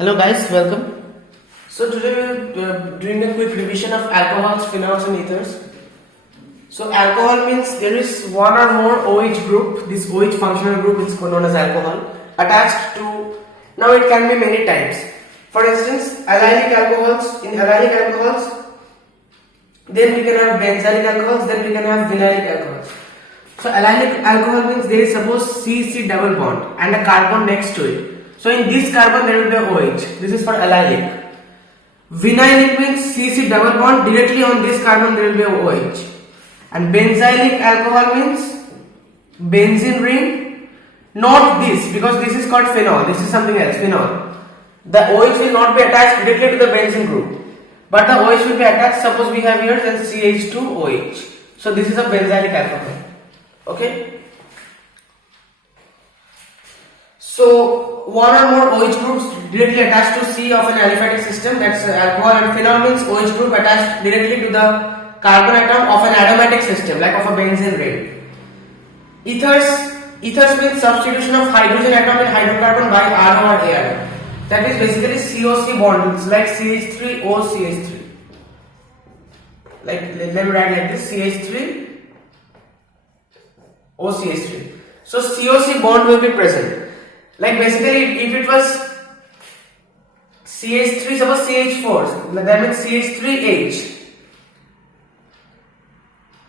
Hello guys, welcome. So today we are doing a quick revision of alcohols, phenols and ethers. So alcohol means there is one or more OH group. This OH functional group is known as alcohol attached to, now it can be many types. For instance, allylic alcohols, in allylic alcohols, then we can have benzylic alcohols, then we can have vinylic alcohols. So allylic alcohol means there is suppose CC double bond and a carbon next to it. So in this carbon there will be a OH. This is for allylic. Vinylic means CC double bond, directly on this carbon there will be a OH. And benzylic alcohol means benzene ring, not this, because this is called phenol. This is something else, phenol. The OH will not be attached directly to the benzene group, but the OH will be attached. Suppose we have here then CH2OH. So this is a benzylic alcohol. Okay. So one or more OH groups directly attached to C of an aliphatic system, that's alcohol, and phenol means OH group attached directly to the carbon atom of an aromatic system like of a benzene ring. Ethers means substitution of hydrogen atom in hydrocarbon by RO or AR. That is basically COC bonds like CH3OCH3. Like let me write like this, CH3OCH3. So COC bond will be present. Like basically if it was CH3, suppose CH4, that means CH3H.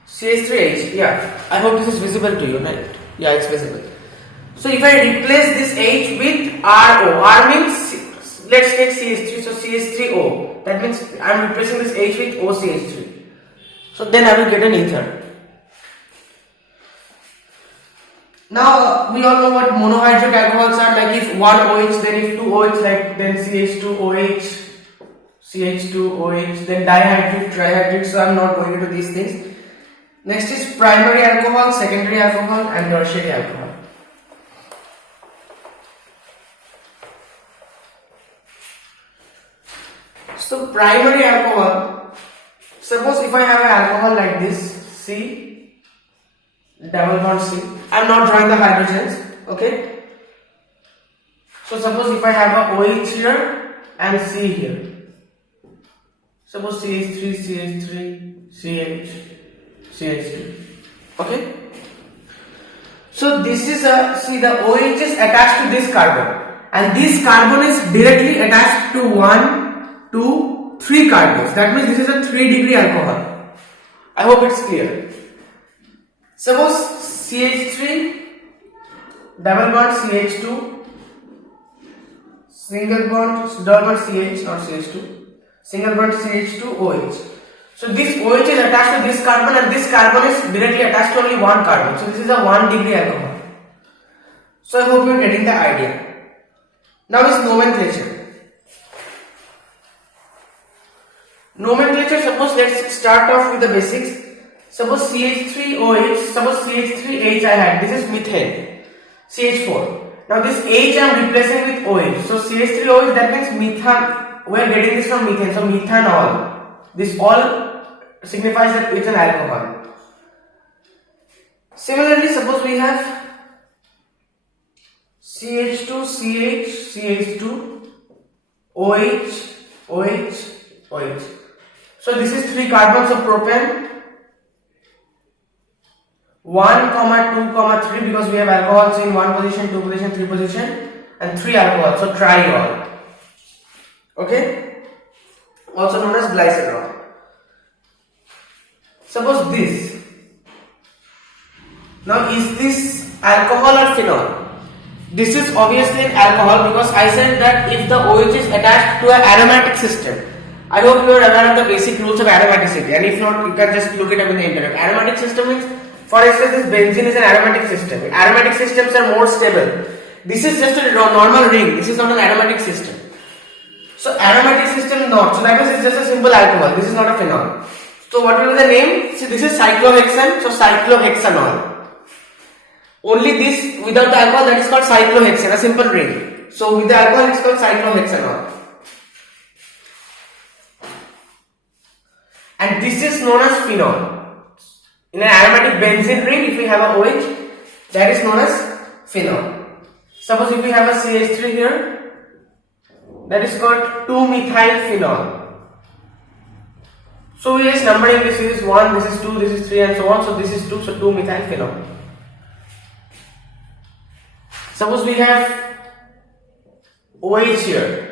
CH3H, yeah. I hope this is visible to you, right? Yeah, it's visible. So if I replace this H with RO, R means, let's take CH3, so CH3O. That means I am replacing this H with OCH3. So then I will get an ether. Now we all know what monohydric alcohols are, like if one OH, then if two OH, like then CH2OH, CH2OH, then dihydric, trihydric, so I am not going into these things. Next is primary alcohol, secondary alcohol and tertiary alcohol. So primary alcohol, suppose if I have an alcohol like this, C, double bond C, I am not drawing the hydrogens, okay. So suppose if I have a OH here and C here, suppose CH3, CH3, okay. So this is see the OH is attached to this carbon and this carbon is directly attached to 1, 2, 3 carbons. That means this is a 3-degree alcohol. I hope it's clear. Suppose CH3 double bond CH2 single bond CH, not CH2, single bond CH2 OH. So this OH is attached to this carbon and this carbon is directly attached to only one carbon. So this is a 1-degree alcohol. So I hope you are getting the idea. Now is nomenclature. Nomenclature, suppose let's start off with the basics. Suppose CH3OH, suppose CH3H I had, this is methane, CH4. Now this H I am replacing with OH. So CH3OH, that means methan, we are getting this from methane, so methanol. This all signifies that it's an alcohol. Similarly, suppose we have CH2, CH, CH2, OH, OH, OH. So this is 3 carbons of propane. 1, 2, 3 because we have alcohols in 1 position, 2 position, 3 position and 3 alcohols, so triol. Okay, also known as glycerol. Suppose this. Now is this alcohol or phenol? This is obviously an alcohol because I said that if the OH is attached to an aromatic system. I hope you are aware of the basic rules of aromaticity, and if not you can just look it up in the internet. Aromatic system means, for instance, this benzene is an aromatic system. Aromatic systems are more stable. This is just a normal ring. This is not an aromatic system. So aromatic system not. So that means it's just a simple alcohol. This is not a phenol. So what will be the name? See, this is cyclohexane. So cyclohexanol. Only this without the alcohol, that is called cyclohexane, a simple ring. So with the alcohol it's called cyclohexanol. And this is known as phenol. In an aromatic benzene ring, if we have a OH, that is known as phenol. Suppose if we have a CH3 here, that is called 2-methylphenol. So we is numbering this is 1, this is 2, this is 3 and so on. So this is 2, so 2-methylphenol. Suppose we have OH here.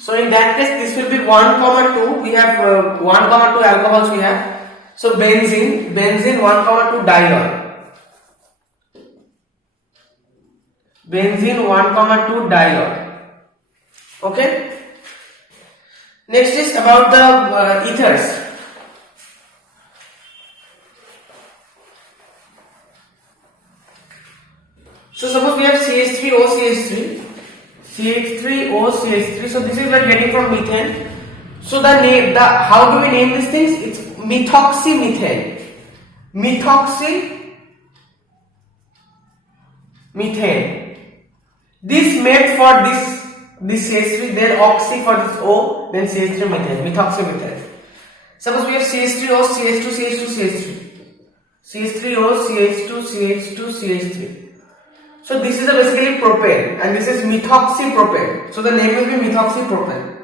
So in that case this will be 1,2. We have 1,2 alcohols we have. So benzene 1,2 diol. Benzene 1,2 diol. Okay. Next is about the ethers. So suppose we have CH3OCH3, CH3OCH3. So this is we are getting from methane. So the name, how do we name these things? It's methoxymethane. Methoxymethane. This made for this CH3, then oxy for this O, then CH3 methane, methoxymethane. Suppose we have CH3O, CH2, CH2, CH3. CH3O, CH2, CH2, CH3. So this is basically propane and this is methoxypropane. So the name will be methoxypropane.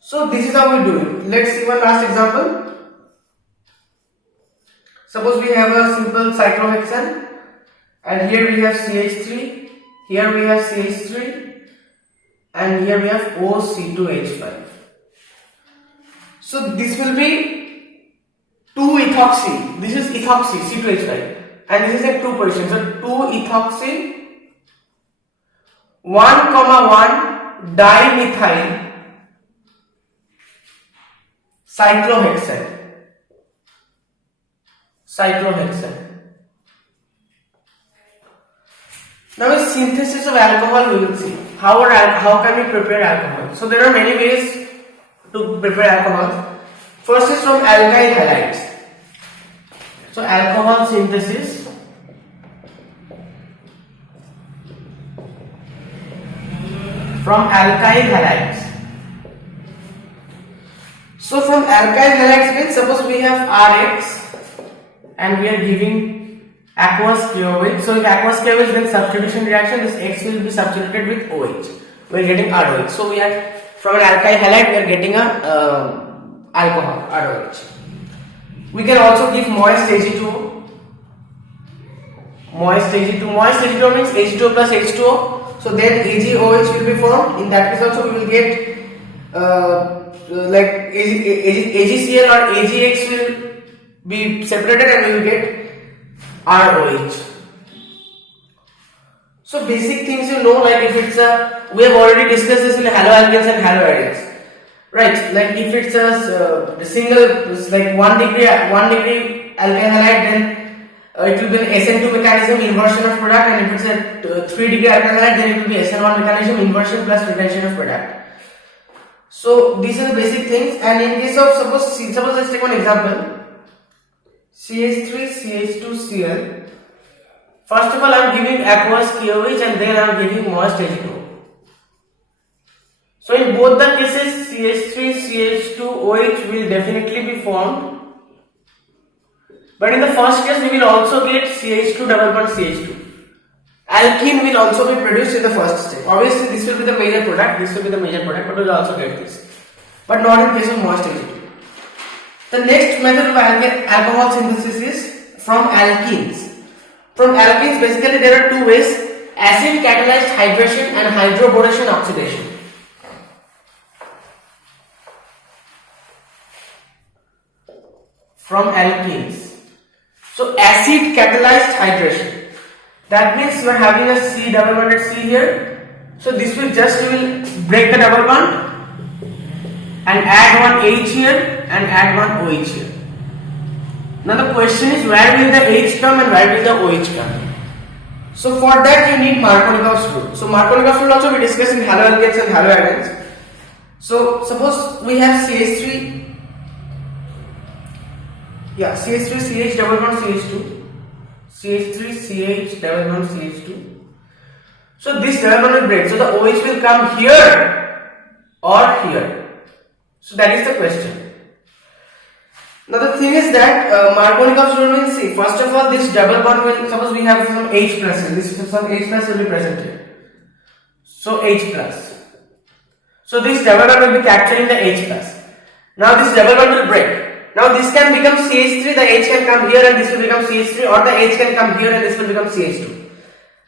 So this is how we do it. Let's see one last example. Suppose we have a simple cyclohexane and here we have CH3, here we have CH3 and here we have OC2H5. So this will be 2-ethoxy. This is ethoxy, C2H5. And this is at 2 positions. So 2-ethoxy 1,1 dimethyl cyclohexane. Now in synthesis of alcohol we will see how can we prepare alcohol. So there are many ways to prepare alcohol. First is from alkyl halides. So alcohol synthesis from alkyl halides. So from alkyl halides means suppose we have RX and we are giving aqueous KOH. So if aqueous KOH, then substitution reaction, this X will be substituted with OH. We are getting ROH. So we are from an alkyl halide we are getting a alcohol ROH. We can also give moist Ag2O. Moist Ag2O means H2O plus H2O. So then AgOH will be formed. In that case also we will get like AgCl or AgX will be separated and we will get ROH. So basic things you know, like if it's a, we have already discussed this in haloalkanes and haloarynes, right? Like if it's a single, like 1 degree alkyl halide, then it will be an SN2 mechanism, inversion of product, and if it's a 3 degree alkyl halide, then it will be SN1 mechanism, inversion plus retention of product. So these are the basic things. And in case of suppose let's take one example. CH3CH2Cl. First of all, I am giving aqueous KOH and then I am giving moist H2O. So in both the cases, CH3CH2OH will definitely be formed. But in the first case, we will also get CH2 double bond CH2. Alkene will also be produced in the first step. Obviously, this will be the major product. This will be the major product, but we will also get this. But not in case of moist H2O. The next method of alcohol synthesis is from alkenes. From alkenes, basically there are two ways: acid catalyzed hydration and hydroboration oxidation. From alkenes. So acid catalyzed hydration. That means you are having a C double bonded C here. So this will just break the double bond and add one H here and add one OH here. Now the question is, where will the H come and where will the OH come? So for that you need Markovnikov's rule. So Markovnikov's rule also we discussed in haloalkanes and haloarynes. So suppose we have CH3, CH3CH double bond CH2, CH3CH double bond CH2. So this double bond will break. So the OH will come here or here. So that is the question. Now the thing is that Markovnikov's rule means, see, first of all this double bond will, suppose we have some H plus here, this some H plus will be present here. So H plus. So this double bond will be capturing the H plus. Now this double bond will break. Now this can become CH3, the H can come here and this will become CH3, or the H can come here and this will become CH2.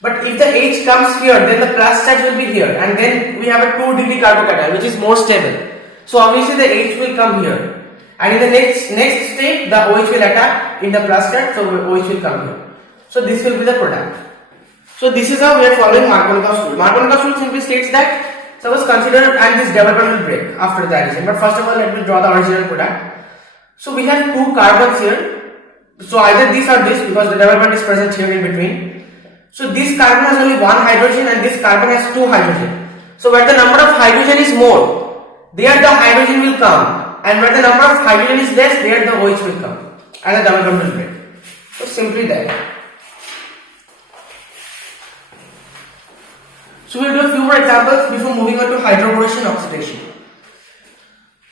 But if the H comes here, then the plus charge will be here, and then we have a 2-degree carbocation which is more stable. So obviously the H will come here, and in the next state the OH will attack in the plus charge, so OH will come here. So this will be the product. So this is how we are following Markovnikov's rule. Markovnikov's rule simply states that suppose consider and this double bond will break after the addition. But first of all, let me draw the original product. So we have 2 carbons here. So either this or this, because the double bond is present here in between. So this carbon has only 1 hydrogen and this carbon has 2 hydrogen. So where the number of hydrogen is more, there the hydrogen will come, and where the number of hydrogen is less, there the OH will come, and the double bond will break. So simply that. So we'll do a few more examples before moving on to hydroboration oxidation.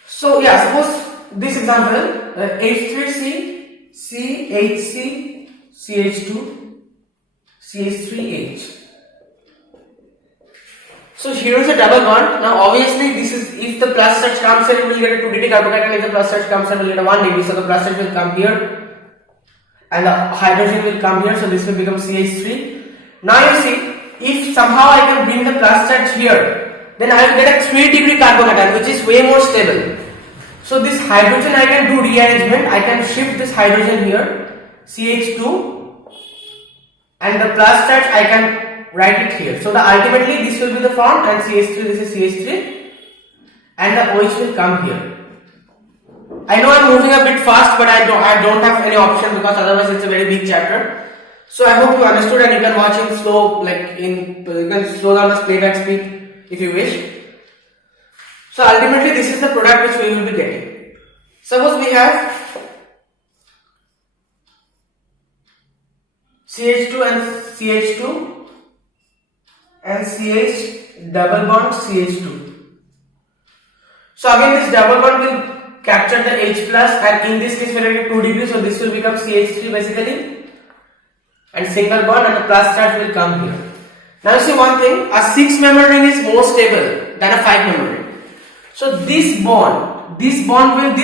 So yeah, suppose this example, H3C, CHC, CH2, CH3H. So here is a double bond. Now obviously this is, if the plus charge comes here, you will get a 2-degree carbocation, and if the plus charge comes here, you will get a 1 degree. So the plus charge will come here and the hydrogen will come here, so this will become CH3. Now you see, if somehow I can bring the plus charge here, then I will get a 3-degree carbocation which is way more stable. So this hydrogen I can do rearrangement, I can shift this hydrogen here, CH2, and the plus charge I can write it here. So ultimately this will be the form, and CH3, this is CH3, and the OH will come here. I know I'm moving a bit fast, but I don't have any option, because otherwise it's a very big chapter. So I hope you understood, and you can watch in slow, you can slow down the playback speed if you wish. So ultimately this is the product which we will be getting. Suppose we have CH2 and CH2 and CH double bond CH2. So again this double bond will capture the H plus, and in this case we will get 2 degrees, so this will become CH3 basically, and single bond, and the plus charge will come here. Now you see one thing, a 6-member ring is more stable than a 5-member ring. So this bond will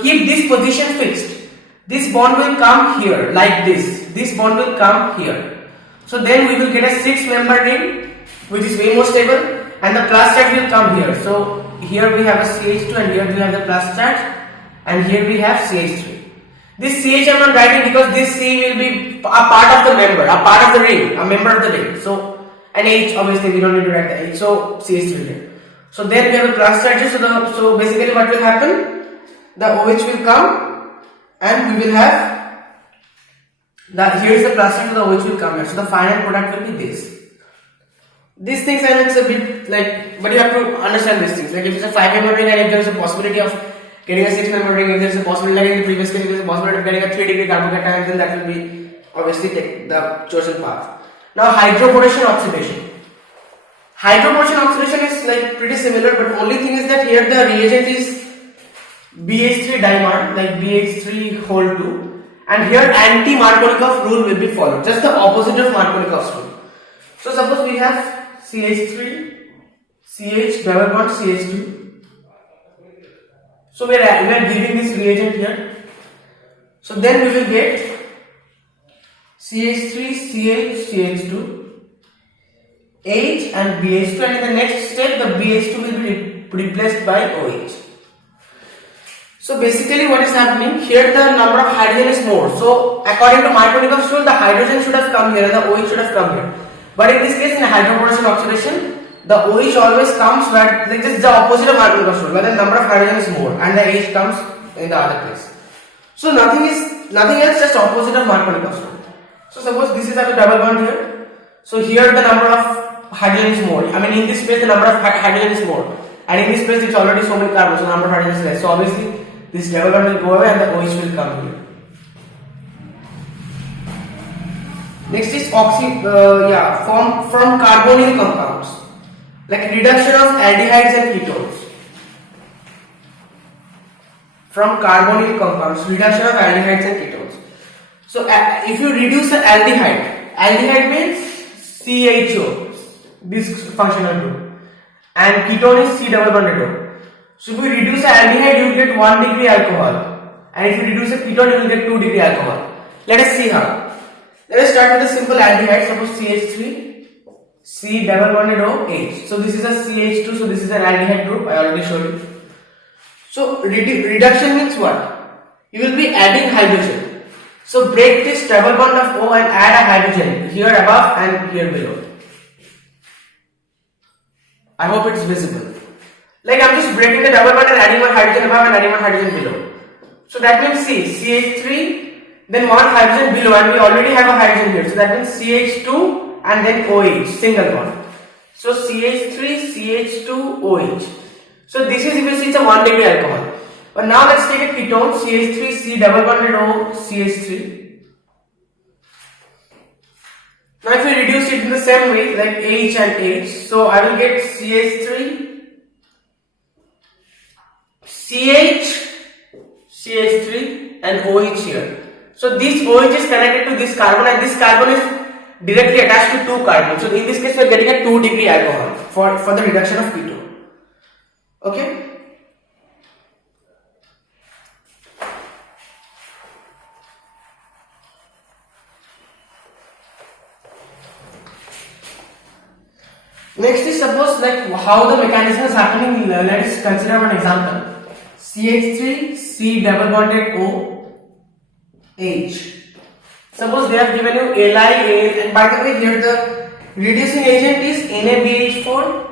keep this position fixed. This bond will come here like this. This bond will come here. So then we will get a 6-member ring which is way more stable, and the plus charge will come here. So here we have a CH2, and here we have the plus charge, and here we have CH3. This CH I am not writing because this C will be a part of the member, a part of the ring, a member of the ring. So an H, obviously we don't need to write the H, so CH3 here. So then we have a plus charge. So basically what will happen? The OH will come, and we will have here is the plus charge, so the OH will come here. So the final product will be this. These things, I know it's a bit but you have to understand these things. Like if it's a 5-member ring, and if there is a possibility of getting a 6-member ring, if there is a possibility, like in the previous case, if there is a possibility of getting a 3-degree carbocation, then that will be obviously the chosen path. Now hydroboration oxidation. Hydroboration oxidation is pretty similar, but only thing is that here the reagent is BH3 dimer, like BH3 whole 2, and here anti-Markovnikov rule will be followed, just the opposite of Markovnikov's rule. So suppose we have CH3, CH double bond CH2. So we are giving this reagent here. So then we will get CH3, CH, CH2, H and BH2, and in the next step the BH2 will be replaced by OH. So basically what is happening here, the number of hydrogen is more. So according to Markovnikov's rule, the hydrogen should have come here and the OH should have come here. But in this case, in hydroboration oxidation, the OH always comes where just the opposite of Markovnikov's rule, where the number of hydrogen is more and the H comes in the other place. So nothing else, just opposite of Markovnikov's rule. So suppose this is a double bond here. So here the number of hydrogen is more. I mean in this place the number of hydrogen is more, and in this place it's already so many carbons, so the number of hydrogen is less. So obviously this double bond will go away and the OH will come here. Next is from carbonyl compounds, like reduction of aldehydes and ketones. From carbonyl compounds, reduction of aldehydes and ketones. So if you reduce the aldehyde means CHO. this functional group, and ketone is C double bonded O. So if we reduce an aldehyde, you will get 1 degree alcohol, and if you reduce a ketone, you will get 2 degree alcohol. Let us see how. Let us start with a simple aldehyde. Suppose CH3, C double bonded O, H. So this is a CH2. So this is an aldehyde group. I already showed you. So reduction means what? You will be adding hydrogen. So break this double bond of O and add a hydrogen here above and here below. I hope it's visible. Like I'm just breaking the double bond and adding one hydrogen above and adding one hydrogen below. So that means see, CH3, then one hydrogen below, and we already have a hydrogen here. So that means CH2 and then OH, single bond. So CH3, CH2, OH. So this is, if you see, it's a 1 degree alcohol. But now let's take a ketone, CH3, C double bonded O, CH3. Now if we reduce it in the same way, like H and H, so I will get CH3, CH, CH3 and OH here. So this OH is connected to this carbon, and this carbon is directly attached to two carbons. So in this case we are getting a 2 degree alcohol for the reduction of ketone. Okay. Next is, suppose like how the mechanism is happening. Let us consider one example. CH3, C double bonded O, H. Suppose they have given you Li, Al, and by the way here the reducing agent is NaBH4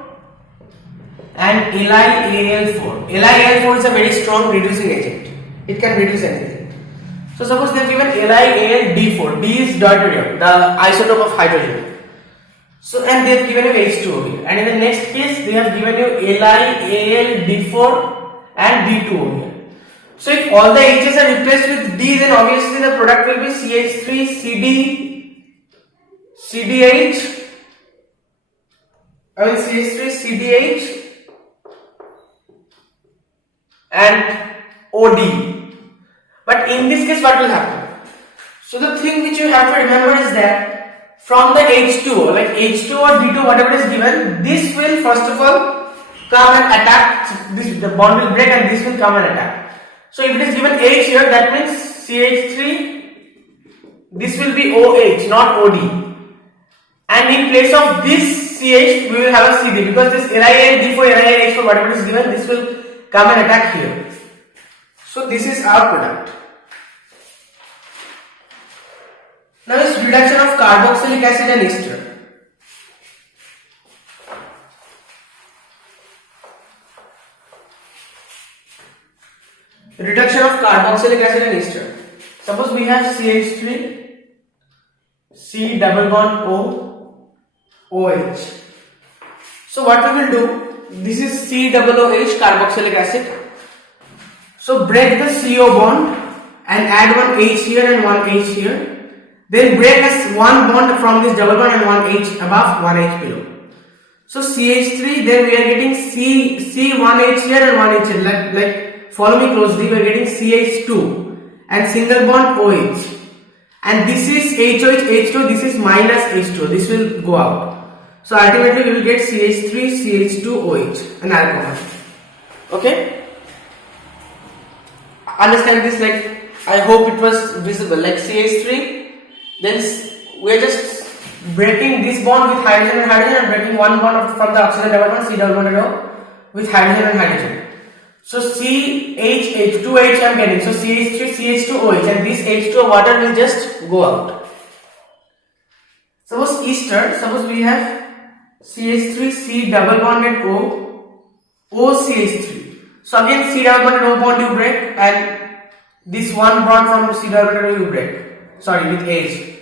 and LiAl4. LiAl4 is a very strong reducing agent. It can reduce anything. So suppose they have given LiAlD4. D is deuterium, the isotope of hydrogen. So and they have given you H2 over here. And in the next case they have given you LiAlD4 and D2 over here. So if all the H's are replaced with D, then obviously the product will be CH3CD, CDH, CH3CDH and OD. But in this case what will happen? So the thing which you have to remember is that from the H2O, like H2 or D2, whatever is given, this will first of all come and attack, the bond will break and this will come and attack. So if it is given H here, that means CH3, this will be OH, not OD. And in place of this CH, we will have a CD, because this LiAlD4, LiAlH4, whatever is given, this will come and attack here. So this is our product. Now is reduction of carboxylic acid and ester. Reduction of carboxylic acid and ester. Suppose we have CH3, C double bond O, OH. So what we will do, this is C double OH carboxylic acid. So break the CO bond and add one H here and one H here. Then break as one bond from this double bond and one H above, one H below. So CH3, then we are getting one H here and one H here. Like follow me closely, we are getting CH2 and single bond OH. And this is HOH, H2, this is minus H2, this will go out. So ultimately we will get CH3, CH2OH, an alcohol. Okay? Understand this, like I hope it was visible. Like CH3, then we are just breaking this bond with hydrogen and hydrogen and breaking one bond from the oxygen double bond, C double bonded O, with hydrogen and hydrogen. So CH, 2H I am getting. So CH3, CH2OH, and this H2O water will just go out. Suppose ester, suppose we have CH3, C double bonded O, OCH3. So again C double bonded O bond you break, and this one bond from C double bonded O you break. Sorry, with H.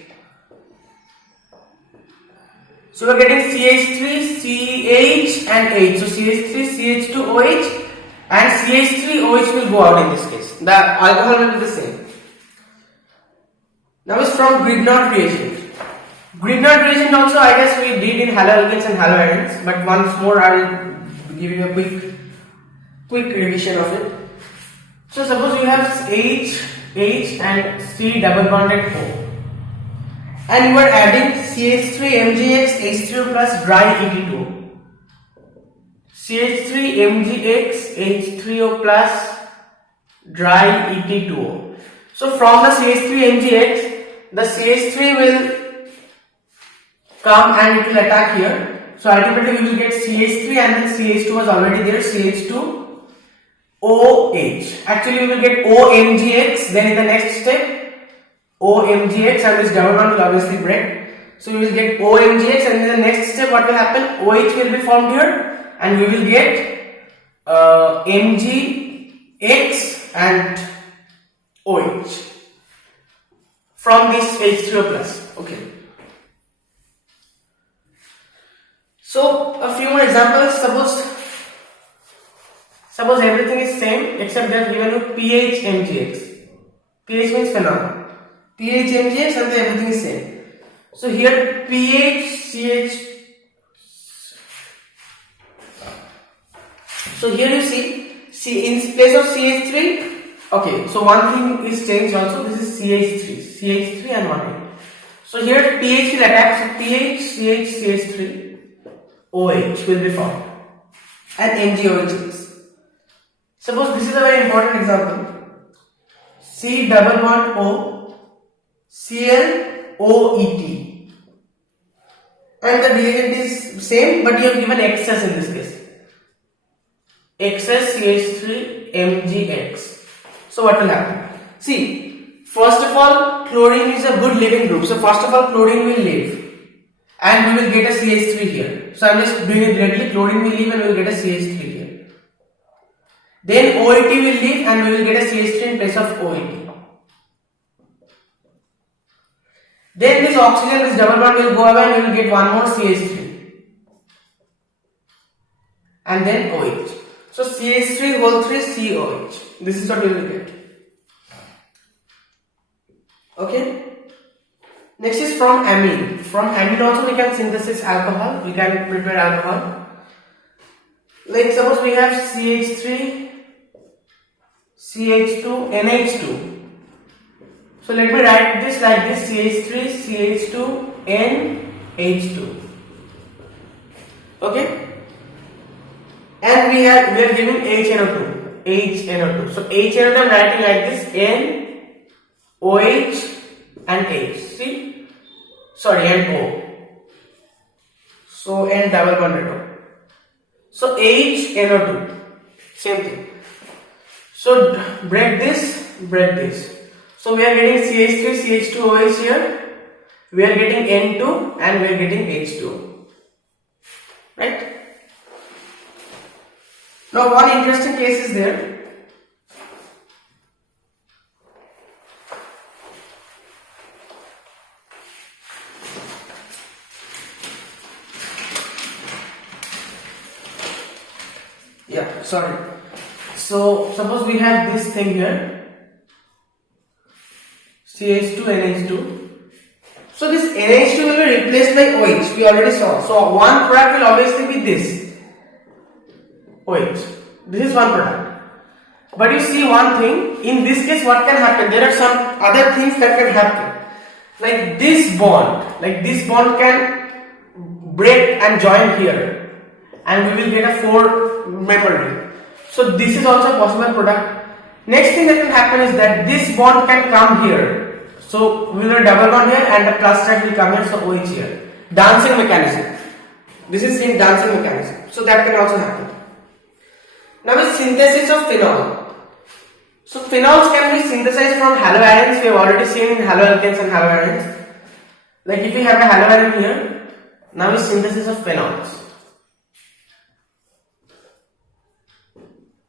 So we are getting CH3, CH and H. So CH3, CH2OH and CH3OH will go out in this case. The alcohol will be the same. Now is from Grignard reagent. Grignard reagent also I guess we did in haloalkanes and haloarenes, but once more I will give you a quick revision of it. So suppose you have H and C double bonded O, and you are adding CH3MgX H3O plus dry Et2O. CH3MgX H3O plus dry Et2O. So from the CH3MgX, the CH3 will come and it will attack here. So ultimately we will get CH3 and then CH2 was already there, CH2 OH. Actually we will get OMgX, then in the next step OMgX, and this double bond will obviously break. So we will get OMgX, and in the next step what will happen? OH will be formed here and we will get MgX and OH from this H3O plus. Okay. So a few more examples. Suppose everything is same except they have given you PHMgX. PH means phenol. PHMgX and then everything is same. So here PHCH. So here you see in place of CH3. Okay, so one thing is changed also. This is CH3 and 1. So here pH will attack. So pH, CH, CH3, OH will be formed and MgOH. Suppose this is a very important example. C double bond O, Cl, OET, and the reagent is same, but you have given excess in this case. Excess CH3 MgX. So what will happen? See, first of all, chlorine is a good leaving group. So first of all, chlorine will leave, and we will get a CH3 here. So I am just doing it directly. Chlorine will leave, and we will get a CH3 here. Then OET will leave, and we will get a CH3 in place of OET. Then this oxygen, this double bond will go away, and we will get one more CH3, and then OH. So CH3 whole 3 COH. This is what we will get. Okay. Next is from amine. From amine also we can synthesize alcohol. We can prepare alcohol. Like suppose we have CH3, CH2, NH2. So let me write this like this: CH3, CH2, NH2. Okay. And we are giving HNO2. So HNO2 I am writing like this: N, OH and H. See? Sorry, and O. So N double bonded O. So HNO2. Same thing. So break this. So we are getting CH3, CH2, OH here. We are getting N2 and we are getting H2. Right? Now one interesting case is there. Yeah, sorry. So suppose we have this thing here, CH2, NH2. So this NH2 will be replaced by OH. We already saw. So one product will obviously be this OH. This is one product. But you see one thing. In this case, what can happen? There are some other things that can happen. Like this bond can break and join here, and we will get a 4-member ring. So this is also a possible product. Next thing that can happen is that this bond can come here. So we will have double bond here and the plus side will come here, so OH here. Dancing mechanism. This is in dancing mechanism. So that can also happen. Now the synthesis of phenol. So phenols can be synthesized from haloarenes. We have already seen in haloalkanes and haloarenes. Like if we have a haloarene here, now is synthesis of phenols.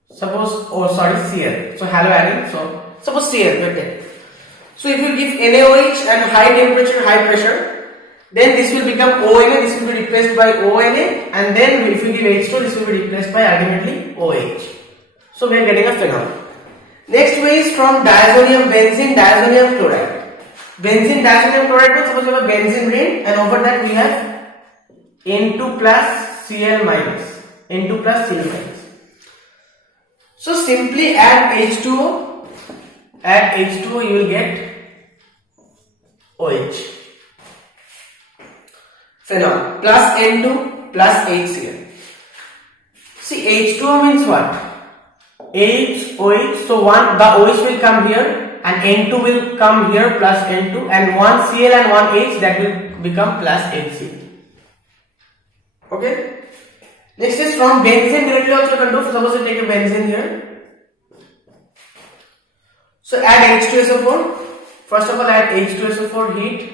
Suppose, Cl. So haloarene. So suppose Cl. Okay. So if you give NaOH and high temperature, high pressure, then this will become ONA. This will be replaced by ONA, and then if you give H2, this will be replaced by ultimately OH. So we are getting a phenol. Next way is from diazonium benzene, diazonium chloride. Benzene, diazonium chloride means suppose you have a benzene ring, and over that we have N2 plus Cl minus. N2 plus Cl minus. So simply add H2O, you will get OH. phenol plus N2 plus HCl. See, H2O means what? H, OH, so the OH will come here and N2 will come here plus N2, and one Cl and one H, that will become plus HCl. Okay? Next is from benzene directly also you can do. Suppose you take a benzene here. So add H2SO4. First of all add H2SO4, heat.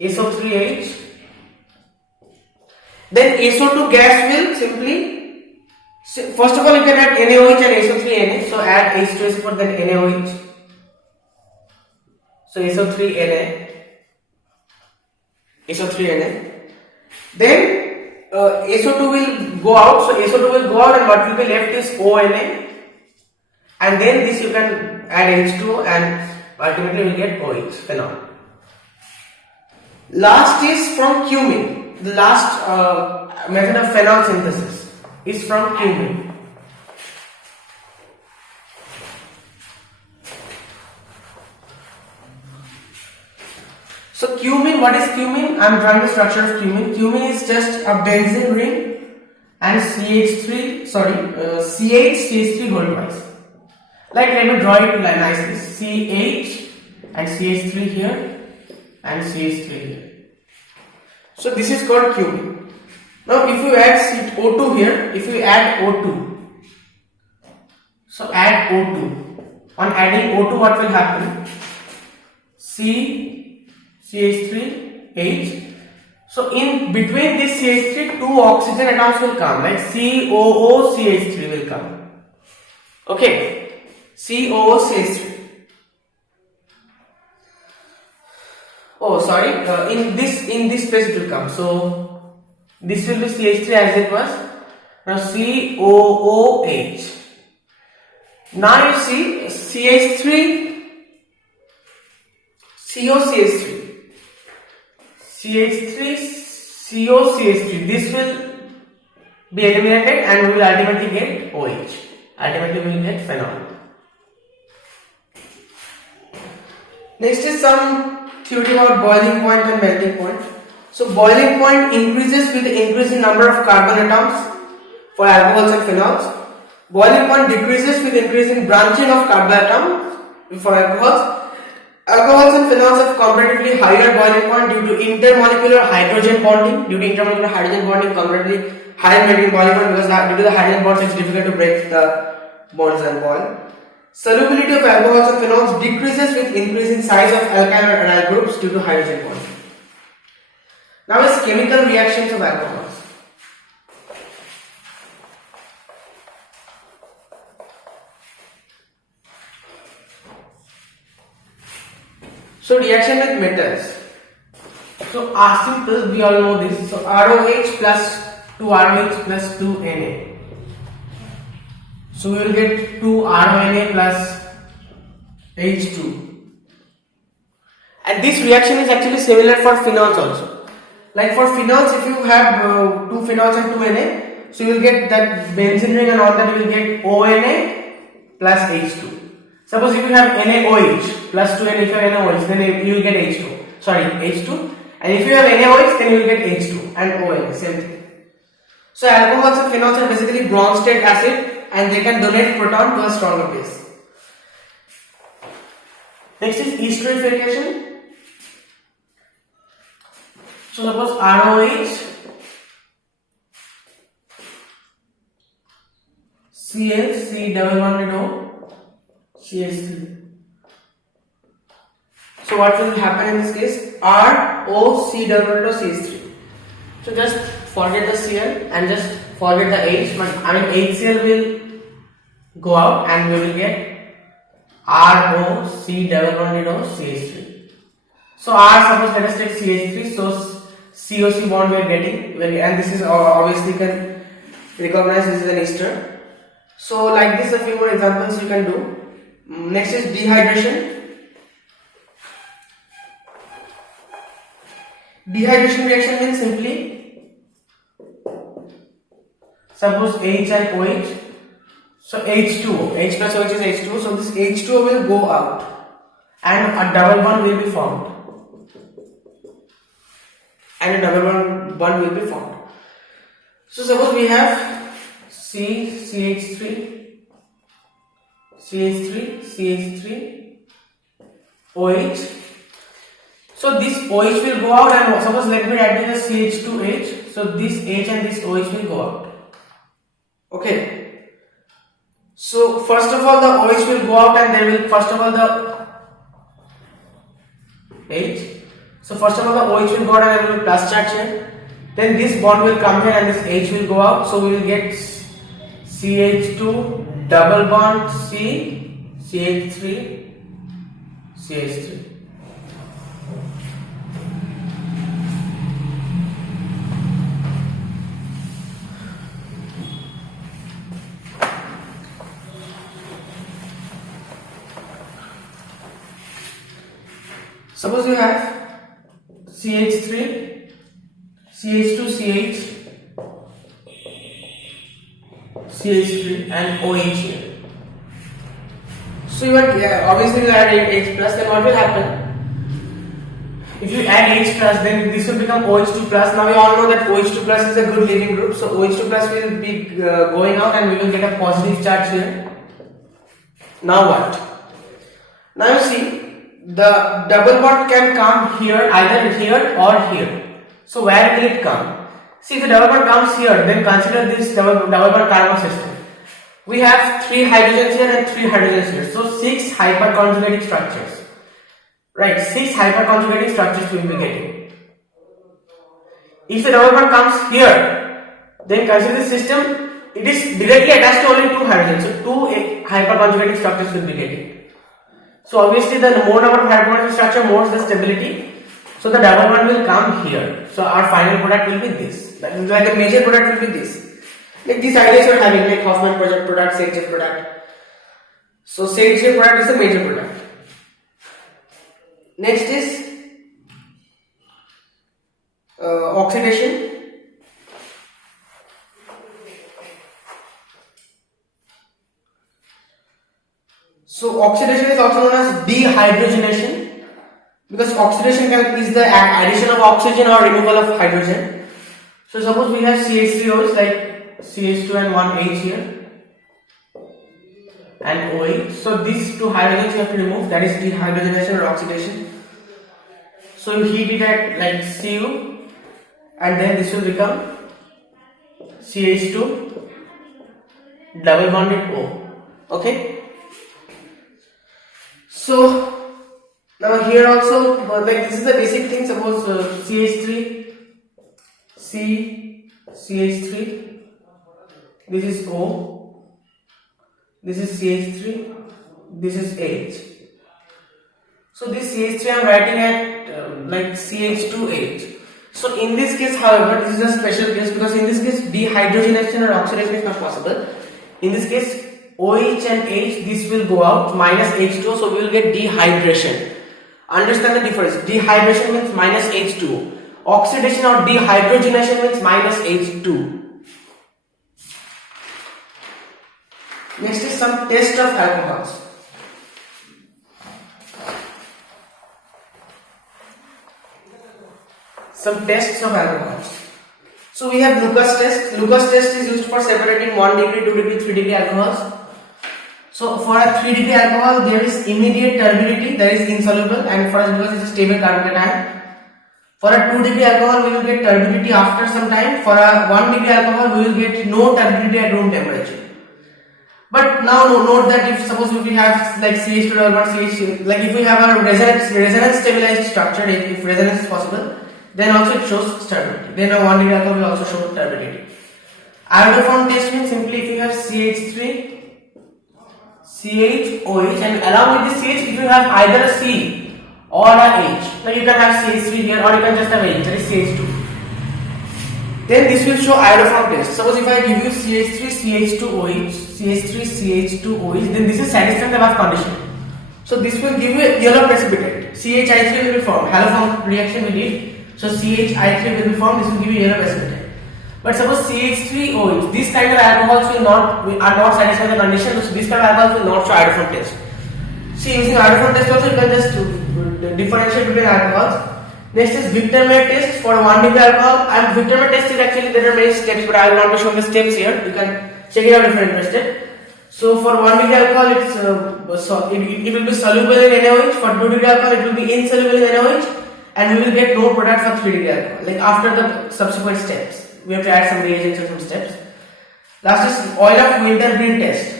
SO3H. Then SO2 gas will simply, first of all you can add NaOH and SO3Na. So add H2SO4 then NaOH. So SO3Na. SO3Na. Then SO2 will go out. So SO2 will go out and what will be left is ONA. And then this you can add H2O and ultimately you will get OH, phenol. Last is from cumin. The last method of phenol synthesis is from cumin. So cumin, what is cumin? I am drawing the structure of cumin. Cumin is just a benzene ring and CH3 gold-wise. Like let me draw it nicely. CH and CH3 here and CH3 here. So this is called cumin. Now if you add O2 here, if you add O2, so add O2. On adding O2 what will happen? CH3, H. So in between this CH3 two oxygen atoms will come, like COOCH3 will come. Okay, COOCH3. Oh, sorry. In this place it will come. So this will be CH3 as it was. Now COOH. Now you see CH3, COCH3, CH3, COCH3. This will be eliminated and we will ultimately get OH. Ultimately we will get phenol. Next is some theory about boiling point and melting point. So boiling point increases with the increasing number of carbon atoms for alcohols and phenols. Boiling point decreases with increasing branching of carbon atoms for alcohols. Alcohols and phenols have comparatively higher boiling point due to intermolecular hydrogen bonding. Due to intermolecular hydrogen bonding, comparatively higher melting boiling point, because due to the hydrogen bonds it's difficult to break the bonds and boil. Solubility of alcohols and phenols decreases with increasing size of alkyl and aryl groups due to hydrogen bonding. Now is chemical reactions of alcohols. So reaction with metals. So simple, we all know this. So ROH plus 2ROH plus 2Na. So we will get 2RONA plus H2. And this reaction is actually similar for phenols also. Like for phenols, if you have 2 phenols and 2 Na, so you will get that benzene ring and all that, you will get ONA plus H2. Suppose if you have NaOH plus 2Na, if you have NaOH, then you will get H2. And if you have NaOH, then you will get H2 and ONA, same thing. So alcohols and phenols are basically Bronsted acid and they can donate proton to a stronger base. Next is esterification. So suppose ROH, Cl, C double bonded O, CH3. So what will happen in this case? ROC double bonded O, CH3. So just forget the Cl and just forget the H, but HCl will go out and we will get ROC double bonded O, CH3. So suppose let us take CH3, so COC bond we are getting, and this is obviously you can recognize this is an ester. So like this, a few more examples you can do. Next is dehydration. Dehydration reaction means simply suppose H and OH. So H2O, H plus OH is H2O. So this H2O will go out and a double bond will be formed. and a double bond will be formed. So suppose we have CH3, OH. So this OH will go out, and suppose let me write this as CH2H. So this H and this OH will go out. Okay. So first of all the OH will go out, and there will first of all the H. So first of all the OH will go out and there will be plus charge here. Then this bond will come here and this H will go out. So we will get CH2 double bond C, CH3, CH3. Suppose you have CH3, CH2, CH3 and OH here. So you are obviously you add H plus, then what will happen? If you add H plus, then this will become OH2 plus. Now we all know that OH2 plus is a good leading group. So OH2 plus will be going out and we will get a positive charge here. Now what? Now you see, the double bond can come here, either here or here. So where will it come? See, if the double bond comes here, then consider this double bond carbon system. We have 3 hydrogens here and 3 hydrogens here. So 6 hyperconjugating structures. Right, 6 hyperconjugating structures we will be getting. If the double bond comes here, then consider this system, it is directly attached to only 2 hydrogens. So 2 hyperconjugating structures will be getting. So obviously the more number of hyperconjugating structure, more the stability. So the double bond will come here. So our final product will be this. Like the major product will be this. Like these ideas you are having, like Hoffman product, Sage product. So Sage product is the major product. Next is oxidation. So oxidation is also known as dehydrogenation, because oxidation is the addition of oxygen or removal of hydrogen. So suppose we have CH3OH like CH2 and 1H here and OH. So these 2 hydrogens you have to remove, that is dehydrogenation or oxidation. So you heat it at like Cu and then this will become CH2 double bonded O. Okay. So now here also, like this is the basic thing. Suppose CH3, CH3, this is O, this is CH3, this is H. So this CH3 I am writing at like CH2H. So in this case, however, this is a special case, because in this case dehydrogenation or oxidation is not possible. In this case, OH and H, this will go out, minus H2O, so we will get dehydration. Understand the difference. Dehydration means minus H2O. Oxidation or dehydrogenation means minus H2. Next is some test of alcohols. Some tests of alcohols. So we have Lucas test. Lucas test is used for separating 1 degree, 2 degree, 3 degree alcohols. So for a 3 degree alcohol, there is immediate turbidity, that is insoluble, and for us because it is a stable carbonation. For a 2 degree alcohol, we will get turbidity after some time. For a 1 degree alcohol, we will get no turbidity at room temperature. But now note that if suppose if we have like CH2 double bond CH, like if we have a resonance stabilized structure, if resonance is possible, then also it shows turbidity. Then a 1 degree alcohol will also show turbidity. Iodoform test means simply if you have CH3, CHOH, and along with this CH, if you have either a C or a H, now you can have CH3 here or you can just have H, that is CH2. Then this will show iodoform test. Suppose if I give you CH3, CH2OH, CH3, CH2OH, then this is satisfying the above condition. So this will give you a yellow precipitate. CHI3 will be formed. Haloform reaction we did. So CHI3 will be formed. This will give you yellow precipitate. But suppose CH3OH, this kind of alcohols are not satisfying the condition. So this kind of alcohols will not show iodoform test. See, using iodoform test also you can just differentiate between alcohols. Next is Victor-Meyer test for 1 degree alcohol. And Victor-Meyer test is actually there are many steps, but I will not show the steps here. You can check it out if you are interested. So for 1 degree alcohol, it will be soluble in NaOH. For 2 degree alcohol, it will be insoluble in NaOH, and we will get no product for 3 degree alcohol. Like after the subsequent steps, we have to add some reagents and some steps. Last is oil of wintergreen test.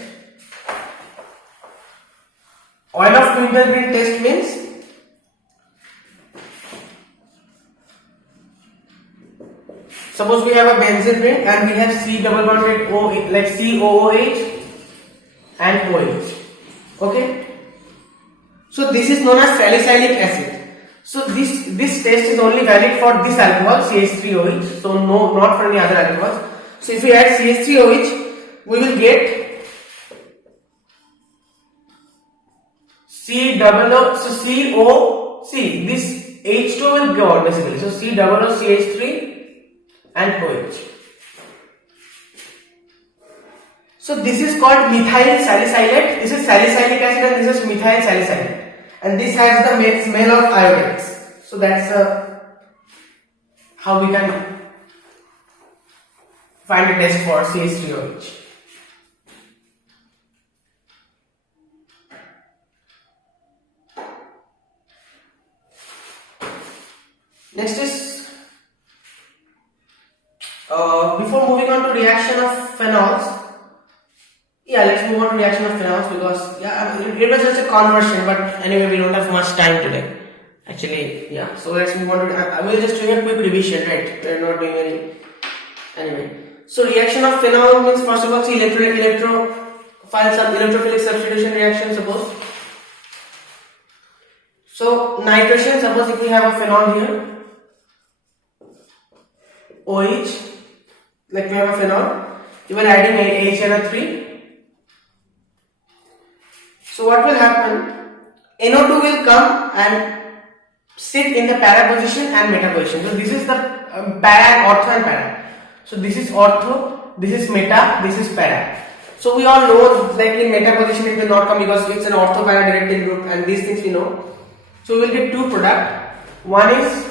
Oil of wintergreen test means suppose we have a benzene ring and we have C double bonded O, like COOH and OH. Okay. So this is known as salicylic acid. So this test is only valid for this alcohol CH3OH. So no, not for any other alcohols. So if we add CH3OH, we will get C double O. So COC. This H2 will go out basically. So C double O CH3 and OH. So this is called methyl salicylate. This is salicylic acid and this is methyl salicylate. And this has the smell of iodides. So that's how we can find a test for CH3OH. Next is before moving on to reaction of phenols. Yeah, let's move on to reaction of phenols because it was just a conversion, but anyway we don't have much time today. Actually, yeah. So let's move on to. I will just do a quick revision, right? We're not doing any. Anyway, so reaction of phenol means first of all, see electrophilic substitution reaction. Suppose. So nitration. Suppose if we have a phenol here, OH, like we have a phenol, you are adding HNO3. So what will happen? NO2 will come and sit in the para position and meta position. So this is the para, ortho and para. So this is ortho, this is meta, this is para. So we all know like in meta position it will not come because it's an ortho para directed group and these things we know. So we will get two products. One is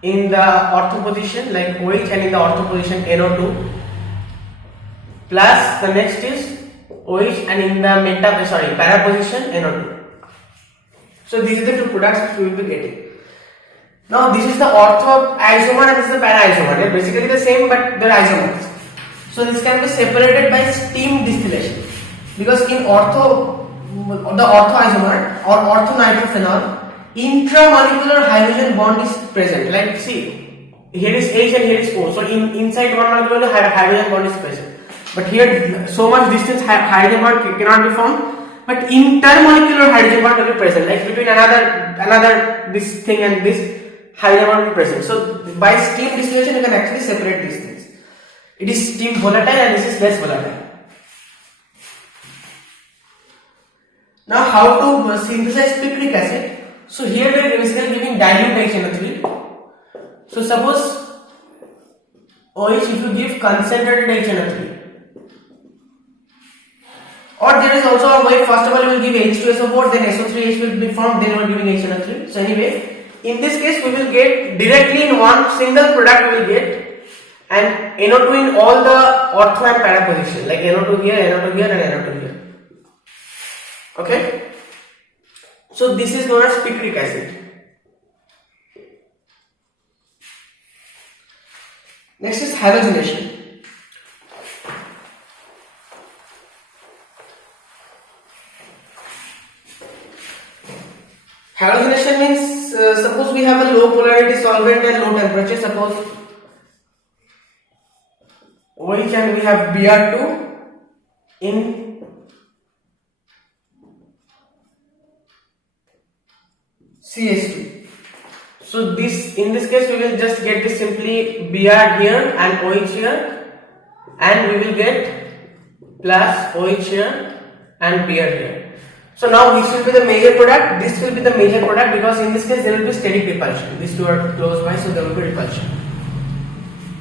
in the ortho position like OH and in the ortho position NO2 plus the next is OH and in the para position NO2. So these are the two products which we will be getting. Now this is the ortho isomer and this is the para isomer. They are basically the same but they are isomers. So this can be separated by steam distillation because in the ortho isomer or ortho nitrophenol, intramolecular hydrogen bond is present. Like see, here is H and here is O. So inside one molecule hydrogen bond is present. But here so much distance hydrogen bond cannot be formed. But intermolecular hydrogen bond will be present. Like between another this thing and this hydrogen bond will be present. So by steam distillation you can actually separate these things. It is steam volatile and this is less volatile. Now how to synthesize picric acid? So here we are basically giving dilute HNO3. So suppose OH if you give concentrated HNO3. Or there is also a way, first of all you will give H2SO4, then SO3H will be formed, then you are giving HNO3. So anyway, in this case we will get directly in one single product we will get and NO2 in all the ortho and para position like NO2 here, NO2 here and NO2 here. Okay. So this is known as picric acid. Next is halogenation. Halogenation means suppose we have a low polarity solvent and low temperature, suppose OH and we have Br2 in CH2. So in this case we will just get this simply Br here and OH here and we will get plus OH here and Br here. So now this will be the major product, this will be the major product because in this case there will be steric repulsion. These two are close by so there will be repulsion.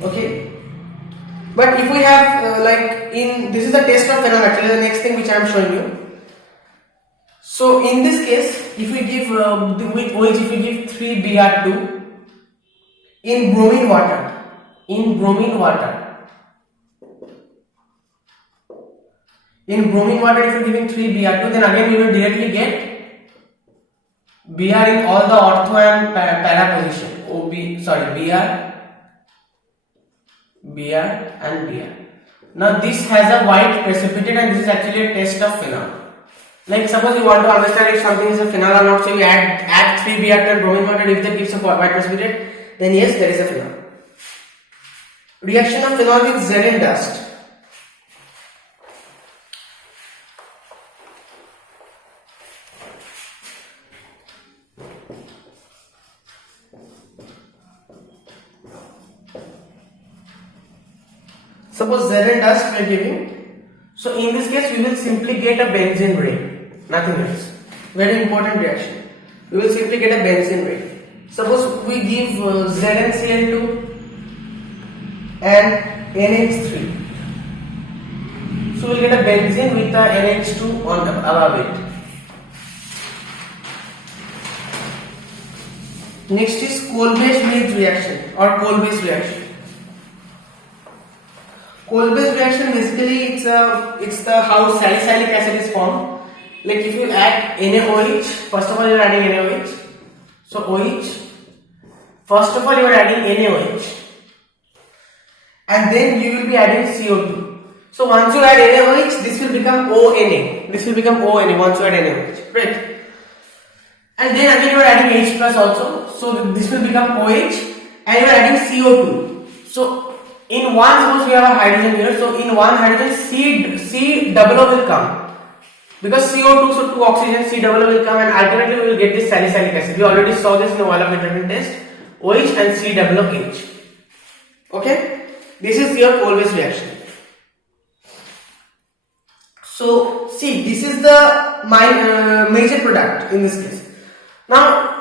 Okay. But if we have this is the test of phenol actually the next thing which I am showing you. So in this case if we give with OH if we give 3 Br2 in bromine water, in bromine water, in bromine water, if you are giving 3 Br2, then again we will directly get Br in all the ortho and para position. Br and Br. Now this has a white precipitate, and this is actually a test of phenol. Like suppose you want to understand if something is a phenol or not, so you add 3 Br2 and bromine water. If that gives a white precipitate, then yes, there is a phenol. Reaction of phenol with Zn dust. Suppose Zn dust we are giving. So in this case we will simply get a benzene ring, nothing else. Very important reaction. We will simply get a benzene ring. Suppose we give ZnCl2 and NH3. So we'll get a benzene with a NH2 on above it. Next is Kolbe-Schmitt reaction or Kolbe's reaction. Kolbe's reaction basically it's the how salicylic acid is formed. Like if you add NaOH, first of all you are adding NaOH. So OH. First of all you are adding NaOH, and then you will be adding CO2. So once you add NaOH, this will become ONa. This will become ONa once you add NaOH, right? And then again you are adding H plus also. So this will become OH, and you are adding CO2. So in one, suppose we have a hydrogen here, so in one hydrogen C double O will come, because CO2, so 2 oxygen, C double O will come, and ultimately we will get this salicylic acid. We already saw this in the Waldorf intermittent test, OH and C double O H. Okay, this is your Kolbe's reaction. So see, this is the major product in this case. Now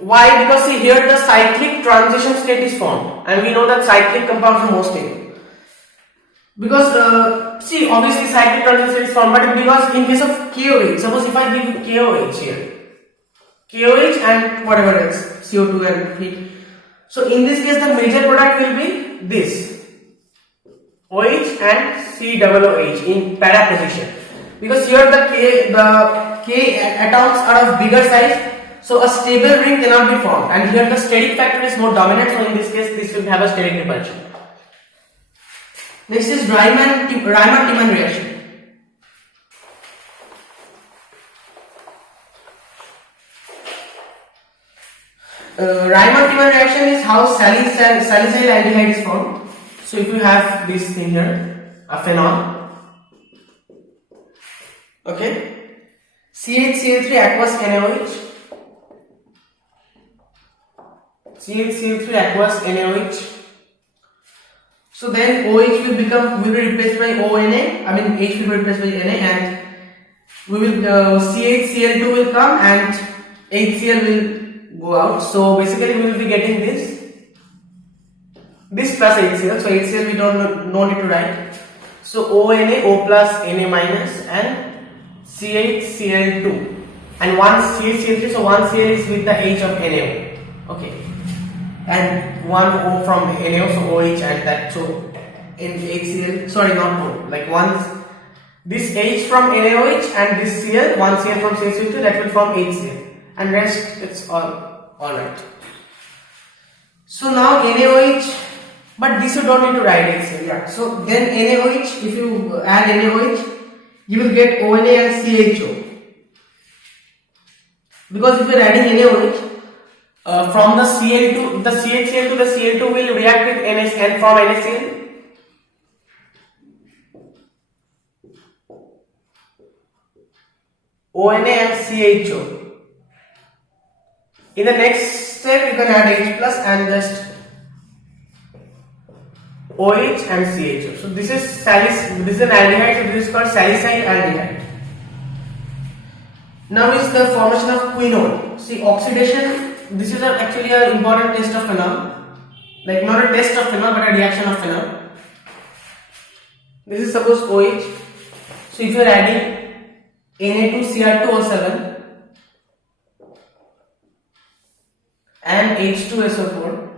why? Because see here the cyclic transition state is formed, and we know that cyclic compounds are more stable. Because see, obviously cyclic transition state is formed, but because in case of KOH, suppose if I give KOH here, KOH and whatever else, CO2 and heat. So in this case the major product will be this OH and COOH in para position, because here the K atoms are of bigger size. So a stable ring cannot be formed, and here the steric factor is more dominant, so in this case this will have a steric repulsion. Next is Riemann-Tiemann reaction. Riemann-Tiemann reaction is how salicyl aldehyde is formed. So if you have this thing here, a phenol, okay, CHCl3 aqueous NaOH, CHCl3 aqueous NaOH. So then OH will be replaced by ONa. I mean H will be replaced by Na, and we will CHCl2 will come and HCl will go out. So basically we will be getting this plus HCl. So HCl we no need to write. So ONa, O plus Na minus, and CHCl2, and one CHCl3. So one Cl is with the H of NaO. Okay. And one O from NaO, so OH, and that, so in HCl, sorry, not O, like once this H from NaOH and this Cl, one Cl from CHCl2, that will form HCl, and rest it's all right. So now NaOH, but this you don't need to write HCl, yeah. So then NaOH, if you add NaOH, you will get ONa and CHO, because if you are adding NaOH, from the Cl2, the CHCl to the Cl2 will react with NH and form NaCl. ONa and CHO. In the next step, you can add H plus and just OH and CHO. So this is an aldehyde, so this is called salicyl aldehyde. Now is the formation of quinone. See, oxidation. This is actually an important test of phenol, like not a test of phenol but a reaction of phenol. This is suppose OH. So if you are adding Na2Cr2O7 and H2SO4,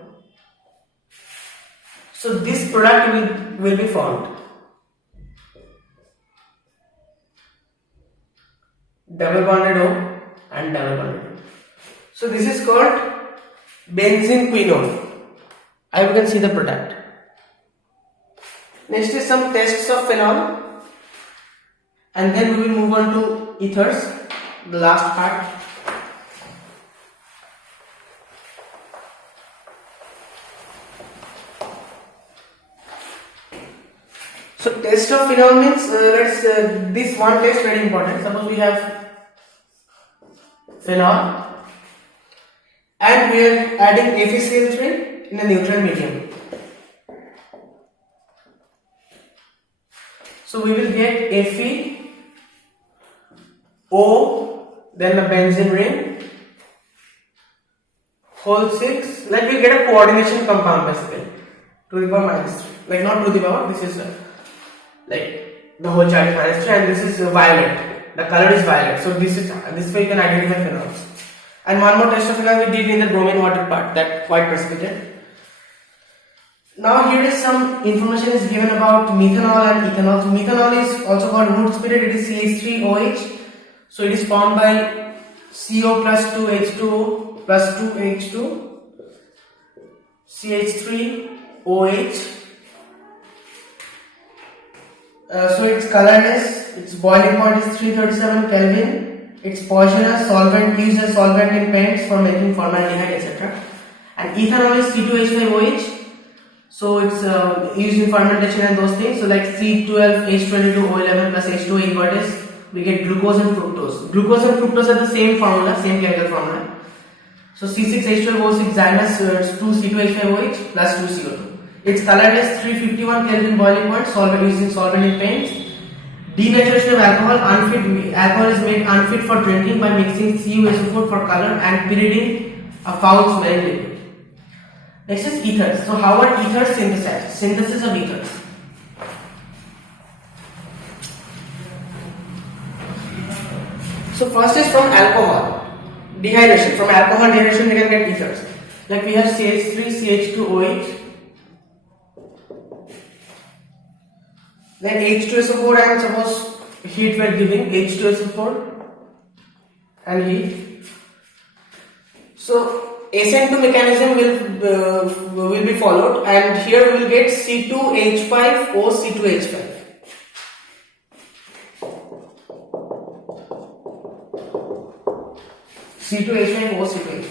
So this product will be formed. Double bonded O and double bonded O. So this is called benzene quinone. I can see the product. Next is some tests of phenol, and then we will move on to ethers, the last part. So test of phenol means this one test very important. Suppose we have phenol and we are adding FeCl3 in a neutral medium. So we will get Fe, O, then a benzene ring, whole 6, like we get a coordination compound basically, to the power -3, like not to the power, this is like the whole charge is -3 and this is violet, the color is violet, so this way you can identify phenols. And one more test of phenol we did in the bromine water part, that quite precipitate. Now here is some information is given about methanol and ethanol. So methanol is also called root spirit. It is CH3OH. So it is formed by CO plus 2H2O plus 2H2 CH3OH. So its colorless, its boiling point is 337 Kelvin. Its poisonous solvent, used as solvent in paints for making formaldehyde, etc. And ethanol is C2H5OH. So it's used in fermentation and those things. So like C12H22O11 plus H2O invertase, we get glucose and fructose. Glucose and fructose are the same formula, same chemical formula. So C6H12O6 Xylus, it's 2C2H5OH plus 2CO2. Its colorless, 351 Kelvin boiling point, solvent used in solvent in paints. Denaturation of alcohol, alcohol is made unfit for drinking by mixing CuSO4 for color and pyridine, a foul smelling liquid. Next is ethers. So how are ethers synthesized? Synthesis of ethers. So first is from alcohol dehydration. From alcohol dehydration we can get ethers. Like we have CH3, CH2OH, then H2SO4 and suppose heat we are giving H2SO4 and heat. So SN2 mechanism will be followed, and here we will get C2H5O C2H5. C2H5O C2H5.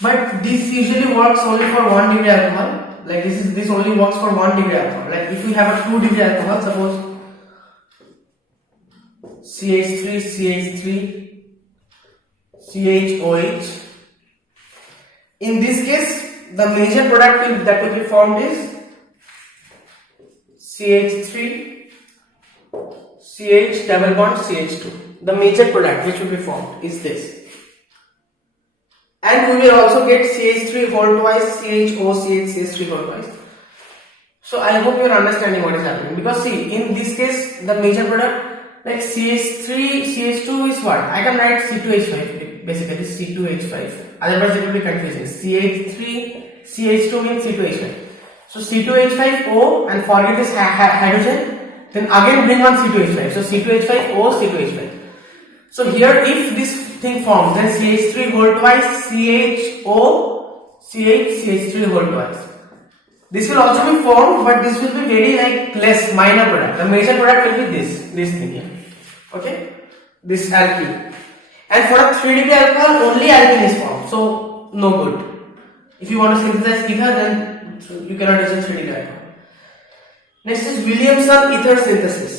But this usually works only for 1 degree alcohol. Like this only works for 1 degree alcohol. Like if we have a 2 degree alcohol, suppose CH3 CH3 CHOH. In this case, the major product that will be formed is CH3 CH double bond CH2. The major product which will be formed is this. And we will also get CH3 whole twice, CHO, CH3 whole twice. So I hope you are understanding what is happening, because see, in this case the major product like CH3 CH2 is what? I can write C2H5, basically C2H5, otherwise it will be confusing. CH3 CH2 means C2H5. So C2H5O, and forget this hydrogen, then again bring one C2H5. So C2H5O C2H5. So here if this thing forms, then CH3 whole twice, CHO, CH3 whole twice. This will also be formed, but this will be very like less minor product. The major product will be this thing here. Okay, this alkene. And for a 3 degree alcohol, only alkene is formed. So no good. If you want to synthesize ether, then you cannot use a 3 degree alcohol. Next is Williamson ether synthesis.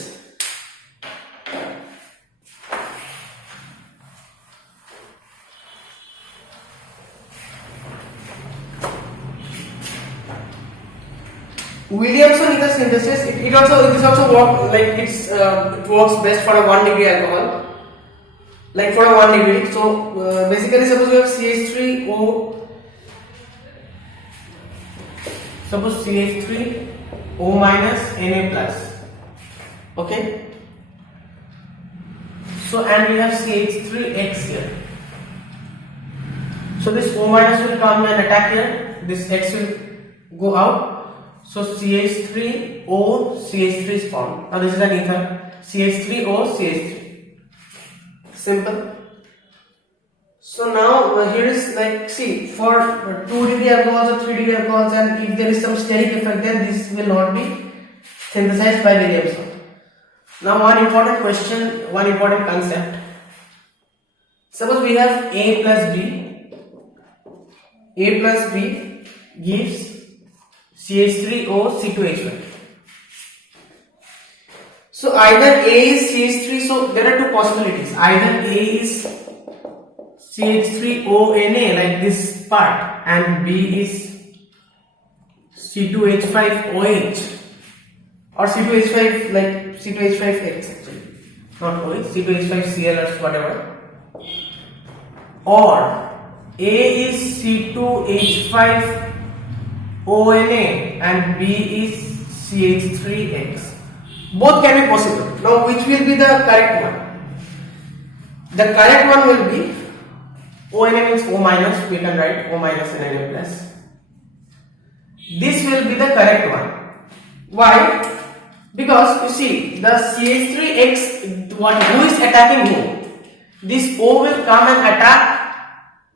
Williamson ether synthesis. It also works like it works best for a 1 degree alcohol. Like for a 1 degree. So basically, suppose we have CH3O. Suppose CH3O minus Na plus. Okay. So and we have CH3X here. So this O minus will come and attack here. This X will go out. So CH3O CH3 is formed. Now this is an ether. CH3O CH3. Simple. So now here is like, see, for 2 degree alcohols or 3 degree alcohols, and if there is some steric effect, then this will not be synthesized by Williamson. Now one important question, one important concept. Suppose we have A plus B. A plus B gives CH3O C2H5. So either A is CH3, so there are two possibilities. Either A is CH3ONA like this part, and B is C2H5OH, or C2H5 like C2H5X actually, not OH, C2H5Cl or whatever. Or A is C2H5ONA and B is CH3X. Both can be possible. Now which will be the correct one? The correct one will be ONA means O minus, we can write O minus and Na plus. This will be the correct one. Why? Because you see, the CH3X, who is attacking who? This O will come and attack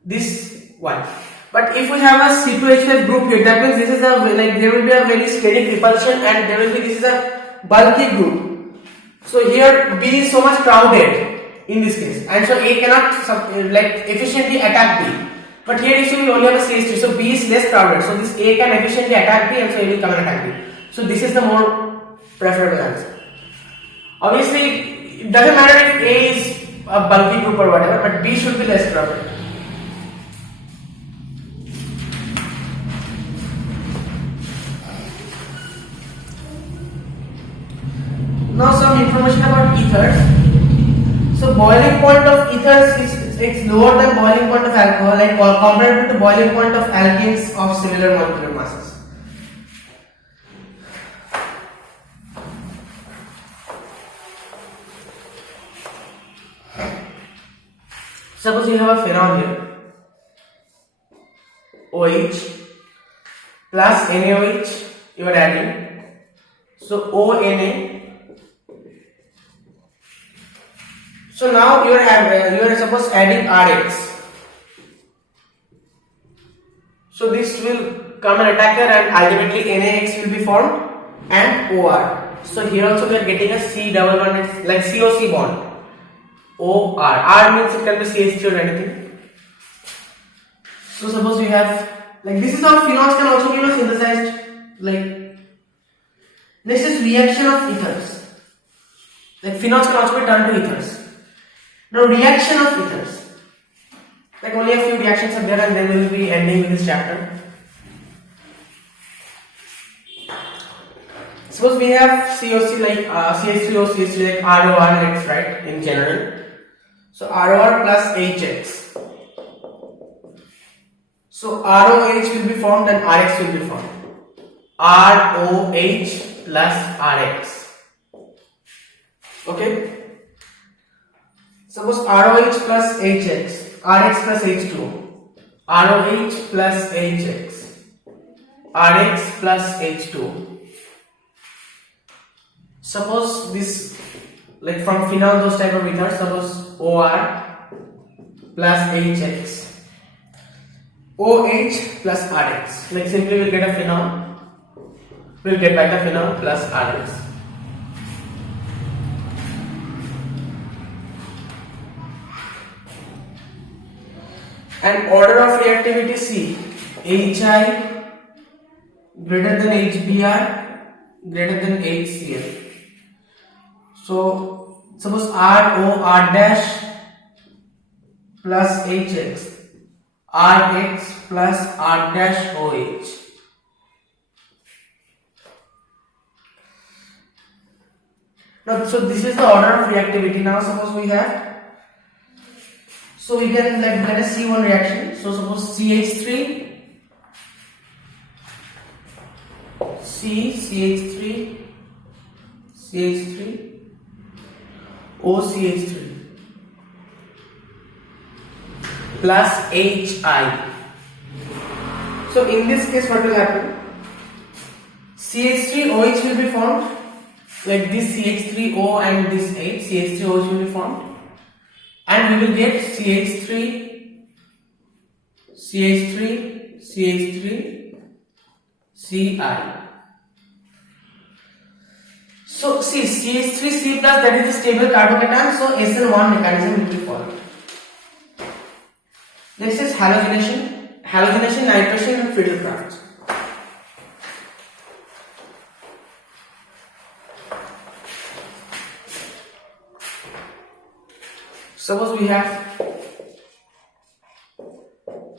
this one. But if we have a C2H5 group here, that means this is a, like, there will be a very steady repulsion, and there will be, this is a bulky group. So here B is so much crowded in this case, and so A cannot like efficiently attack B. But here you see we only have a CH3, so B is less crowded, so this A can efficiently attack B, and so A will come and attack B. So this is the more preferable answer. Obviously it doesn't matter if A is a bulky group or whatever, but B should be less crowded. Now some information about ethers. So boiling point of ethers is it's lower than boiling point of alcohol, like compared to boiling point of alkenes of similar molecular masses. Suppose you have a phenol here, OH plus NaOH you are adding, so ONA. So now you are suppose adding RX. So this will come and attack here, and ultimately NaX will be formed and OR. So here also we are getting a C double bond, like COC bond. OR. R means it can be CH3 or anything. So suppose we have, like, this is how phenols can also be synthesized. Like, this is reaction of ethers. Like phenols can also be turned to ethers. Now reaction of ethers, like only a few reactions are there, and then we will be ending with this chapter. Suppose we have COC like CH3O, CH3 like ROR X, right, in general. So ROR plus HX. So ROH will be formed and RX will be formed. ROH plus RX. Okay. Suppose ROH plus HX, RX plus H2O, ROH plus HX, RX plus H2O. Suppose this, like from phenol, those type of ethers, suppose OR plus HX, OH plus RX, like simply we'll get a phenol, we'll get back a phenol plus RX. And order of reactivity C, HI greater than HBr greater than HCl. So suppose ROR dash plus HX, RX plus R dash OH. Now, so this is the order of reactivity. Now suppose we have, so we can let us see one reaction. So suppose CH3, CH3, CH3, OCH3. plus HI. So in this case what will happen? CH3OH will be formed, like this CH3O and this H, CH3OH will be formed, and we will get CH3, CH3, CH3, Ci. So see, CH3C plus, that is the stable carbocation, so SN1 mechanism will be formed. Next is halogenation, nitration and Friedel-Crafts. Suppose we have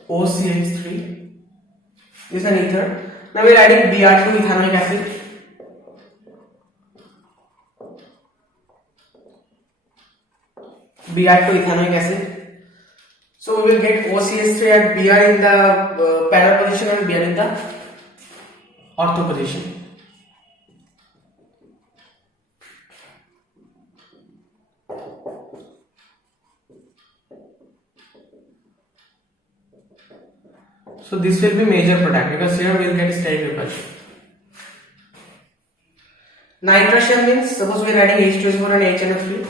OCH3, this is an ether. Now we are adding Br2 ethanoic acid. Br2 ethanoic acid. So we will get OCH3 at Br in the para position and Br in the ortho position. So this will be major product because here we will get steric repulsion. Nitration means, suppose we are adding H2SO4 and HNO3.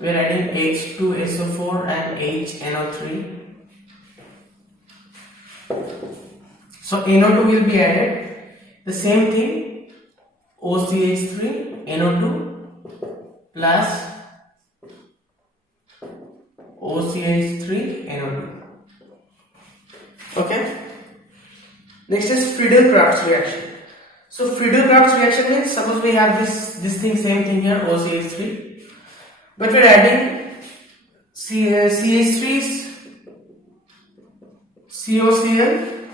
We are adding H2SO4 and HNO3. So NO2 will be added. The same thing, OCH3, NO2 plus OCH3, NO2. Okay. Next is Friedel-Crafts reaction. So Friedel-Crafts reaction means, suppose we have this thing, same thing here, OCH3, but we are adding CH3, COCl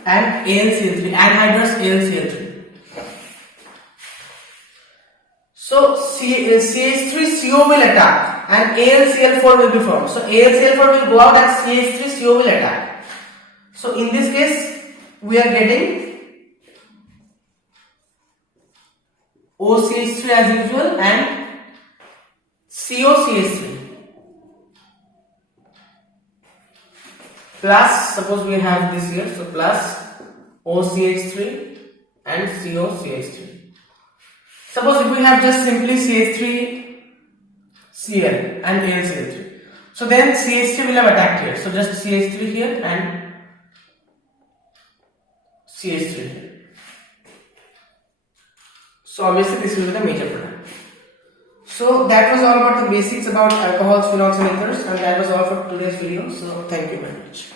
and AlCl3, anhydrous AlCl3. So CH3CO will attack and AlCl4 will be formed. So AlCl4 will go out and CH3CO will attack. So in this case we are getting OCH3 as usual and COCH3 plus, suppose we have this here, so plus OCH3 and COCH3. Suppose if we have just simply CH3Cl and AlCl3, so then CH3 will have attacked here, so just CH3 here and CH3 here. So obviously this will be the major product. So that was all about the basics about alcohols, phenols and ethers, and that was all for today's video. So thank you very much.